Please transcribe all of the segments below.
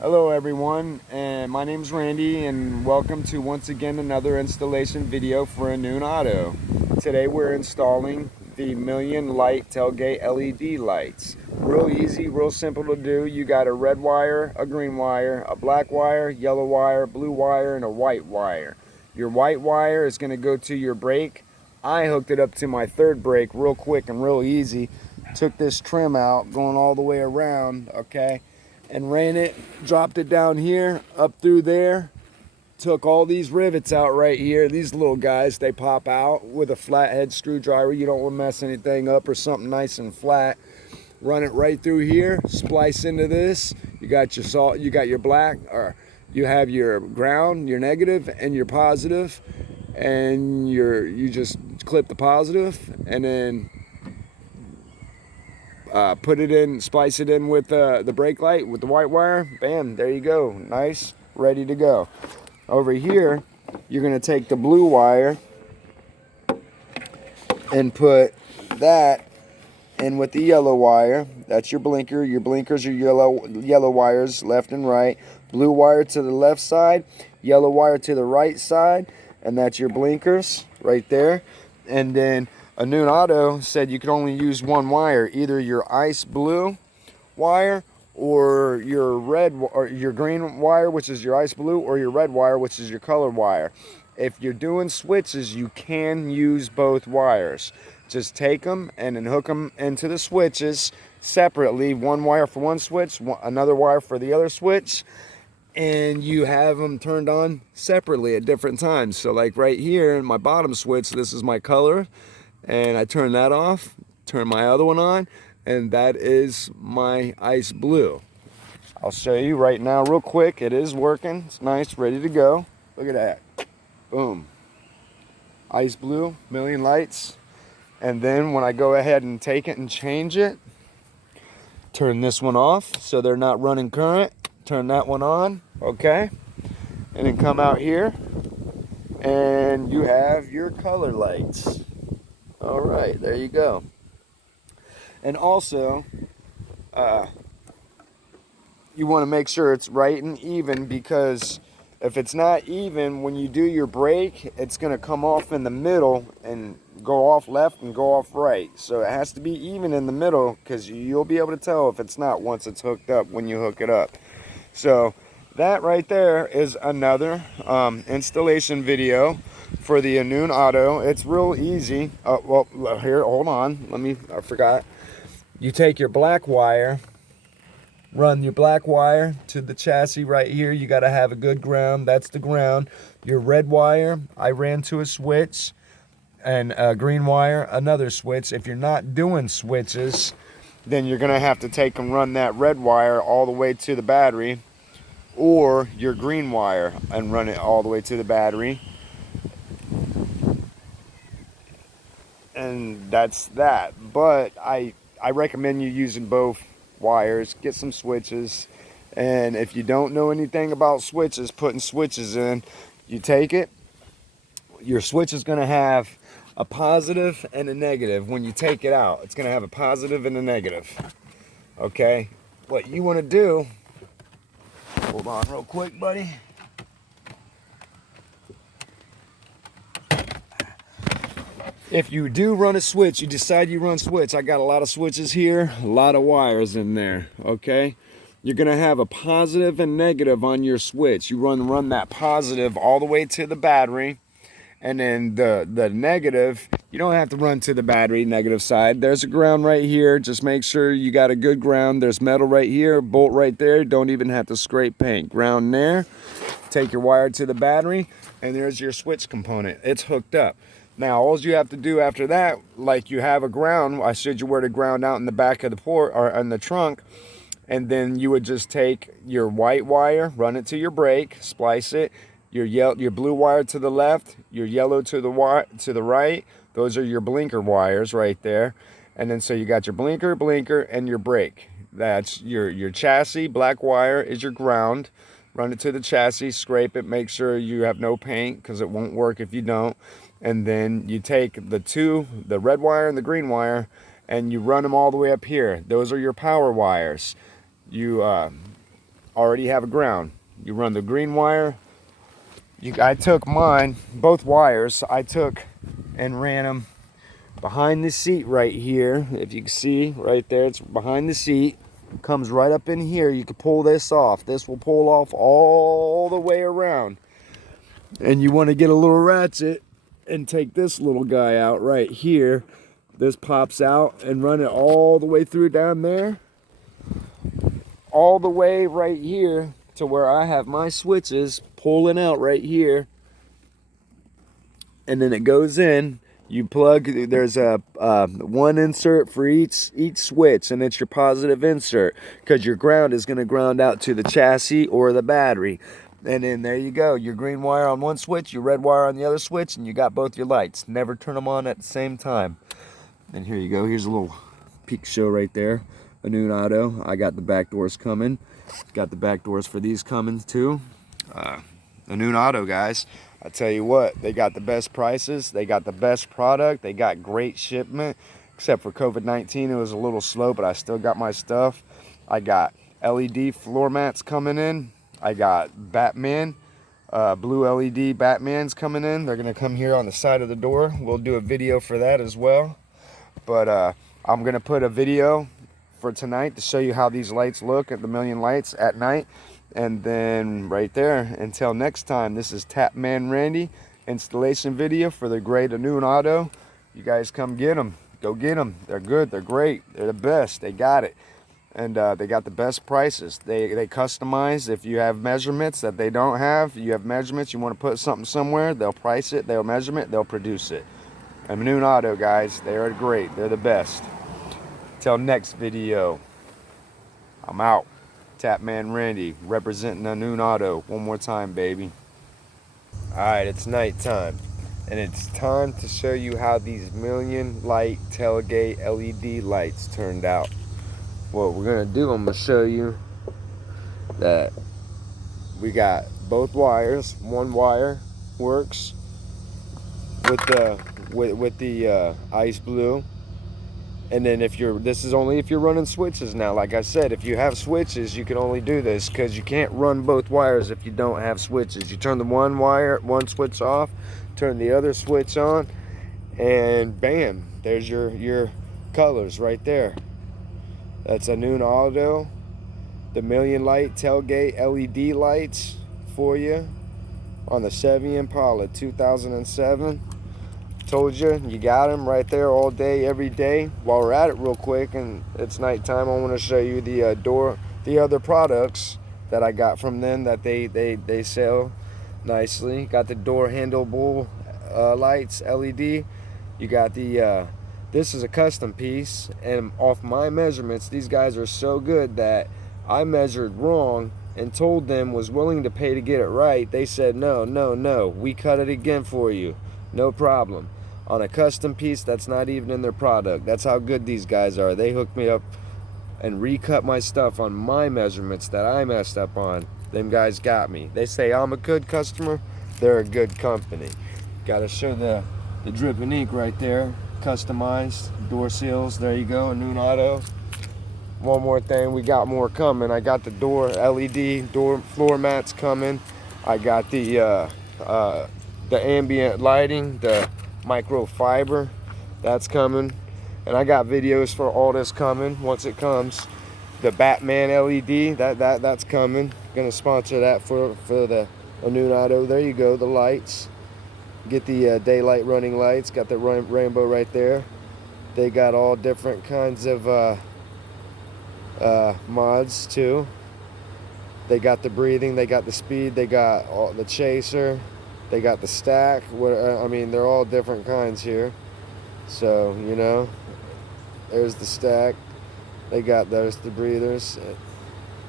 Hello everyone, and my name is Randy, and welcome to once again another installation video for Anoon Auto. Today we're installing the Million Light Tailgate LED lights. Real easy, real simple to do. You got a red wire, a green wire, a black wire, yellow wire, blue wire, and a white wire. Your white wire is going to go to your brake. I hooked it up to my third brake real quick and real easy. Took this trim out, going all the way around, okay? And ran it, dropped it down here, up through there, took all these rivets out right here. These little guys, they pop out with a flathead screwdriver. You don't want to mess anything up or something nice and flat. Run it right through here, splice into this. You got your salt, you got your black, or you have your ground, your negative, and your positive, and you just clip the positive, and then put it in, splice it in with the brake light with the white wire. Bam, there you go. Nice, ready to go. Over here, you're going to take the blue wire and put that in with the yellow wire. That's your blinker. Your blinkers are yellow wires left and right. Blue wire to the left side, yellow wire to the right side, and that's your blinkers right there. And then Anoon Auto said you could only use one wire, either your ice blue wire or your red or your green wire, which is your ice blue, or your red wire, which is your color wire. If you're doing switches, you can use both wires. Just take them and then hook them into the switches separately. One wire for one switch, another wire for the other switch, and you have them turned on separately at different times. So like right here in my bottom switch, this is my color, and I turn that off, turn my other one on, and that is my ice blue. I'll show you right now real quick. It is working. It's nice, ready to go. Look at that. Boom. Ice blue, Million Lights. And then when I go ahead and take it and change it, turn this one off so they're not running current. Turn that one on, okay? And then come out here and you have your color lights. All right, there you go. And also, you want to make sure it's right and even, because if it's not even, when you do your brake, it's going to come off in the middle and go off left and go off right. So it has to be even in the middle, because you'll be able to tell if it's not once it's hooked up when you hook it up. So that right there is another installation video for the Anoon Auto. It's real easy. Well, here, hold on. I forgot. You take your black wire, run your black wire to the chassis right here. You got to have a good ground. That's the ground. Your red wire, I ran to a switch, and green wire, another switch. If you're not doing switches, then you're going to have to take and run that red wire all the way to the battery, or your green wire and run it all the way to the battery. And that's that. But I recommend you using both wires. Get some switches. And if you don't know anything about switches, putting switches in, you take it, your switch is going to have a positive and a negative. When you take it out, it's going to have a positive and a negative. Okay, what you want to do, hold on real quick, buddy. If you do run a switch, you decide you run switch, I got a lot of switches here, a lot of wires in there, okay? You're gonna have a positive and negative on your switch. You run that positive all the way to the battery, and then the negative, you don't have to run to the battery negative side. There's a ground right here. Just make sure you got a good ground. There's metal right here, bolt right there. Don't even have to scrape paint. Ground there. Take your wire to the battery, and there's your switch component. It's hooked up. Now, all you have to do after that, like you have a ground, I showed you where to ground out in the back of the port or in the trunk, and then you would just take your white wire, run it to your brake, splice it, your blue wire to the left, your yellow to the right. Those are your blinker wires right there. And then so you got your blinker, and your brake. That's your chassis. Black wire is your ground. Run it to the chassis, scrape it, make sure you have no paint, because it won't work if you don't. And then you take the red wire and the green wire, and you run them all the way up here. Those are your power wires. You already have a ground. You run the green wire. I took mine, both wires, I took and ran them behind the seat right here. If you can see right there, it's behind the seat. It comes right up in here. You can pull this off. This will pull off all the way around. And you want to get a little ratchet and take this little guy out right here. This pops out and run it all the way through down there. All the way right here to where I have my switches pulling out right here. And then it goes in. You plug, there's a one insert for each switch, and it's your positive insert, because your ground is going to ground out to the chassis or the battery. And then there you go, your green wire on one switch, your red wire on the other switch, and you got both your lights. Never turn them on at the same time. And here you go, here's a little peek show right there. Anoon Auto. I got the back doors coming. Got the back doors for these coming too. Anoon Auto, guys. I tell you what, they got the best prices. They got the best product. They got great shipment. Except for COVID-19, it was a little slow, but I still got my stuff. I got LED floor mats coming in. I got Batman, blue LED Batmans coming in. They're going to come here on the side of the door. We'll do a video for that as well. But I'm going to put a video for tonight to show you how these lights look at the Million Lights at night. And then right there, until next time, this is Tapman Randy installation video for the great Anoon Auto. You guys come get them. Go get them. They're good. They're great. They're the best. They got it. And they got the best prices. They customize. If you have measurements that they don't have, you have measurements, you want to put something somewhere, they'll price it, they'll measure it, they'll produce it. And Anoon Auto, guys, they are great. They're the best. Till next video, I'm out. Tapman Randy, representing Anoon Auto. One more time, baby. Alright, it's nighttime. And it's time to show you how these Million Light tailgate LED lights turned out. What we're going to do, I'm going to show you that we got both wires. One wire works with the ice blue. And then this is only if you're running switches now. Like I said, if you have switches, you can only do this, because you can't run both wires if you don't have switches. You turn the one switch off, turn the other switch on, and bam, there's your colors right there. That's Anoon Auto, the Million Light tailgate LED lights for you on the Chevy Impala 2007. Told you, you got them right there all day, every day. While we're at it real quick, and it's nighttime, I want to show you the other products that I got from them that they sell nicely. Got the door handle bull lights, LED. You got the, this is a custom piece, and off my measurements, these guys are so good that I measured wrong and told them was willing to pay to get it right. They said, no, we cut it again for you. No problem. On a custom piece that's not even in their product. That's how good these guys are. They hooked me up and recut my stuff on my measurements that I messed up on. Them guys got me. They say I'm a good customer. They're a good company. Got to show the dripping ink right there. Customized door seals. There you go. Anoon Auto. One more thing. We got more coming. I got the door LED door floor mats coming. I got the ambient lighting, the microfiber, that's coming. And I got videos for all this coming once it comes. The Batman LED, that's coming. Gonna sponsor that for the Anoon Auto. There you go, the lights. Get the daylight running lights. Got the rainbow right there. They got all different kinds of mods too. They got the breathing, they got the speed, they got all the chaser. They got the stack. I mean, they're all different kinds here. So, you know, there's the stack. They got those, the breathers,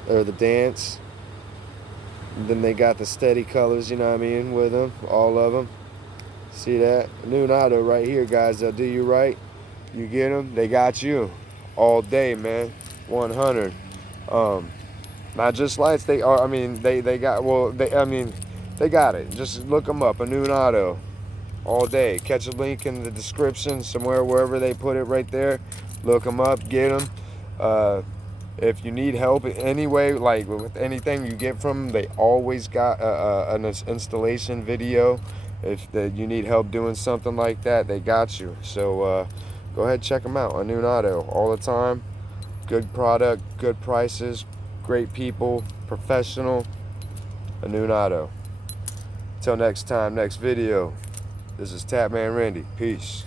or the dance. And then they got the steady colors, you know what I mean, with them, all of them. See that? Anoon Auto right here, guys. They'll do you right. You get them, they got you all day, man. 100. Not just lights. They are. I mean, they got. Well, they got it. Just look them up. Anoon Auto. All day. Catch a link in the description somewhere, wherever they put it right there. Look them up. Get them. If you need help in any way, like with anything you get from them, they always got an installation video. If you need help doing something like that, they got you. So go ahead, check them out. Anoon Auto, all the time. Good product, good prices, great people, professional. Anoon Auto. Until next time, next video. This is Tapman Randy. Peace.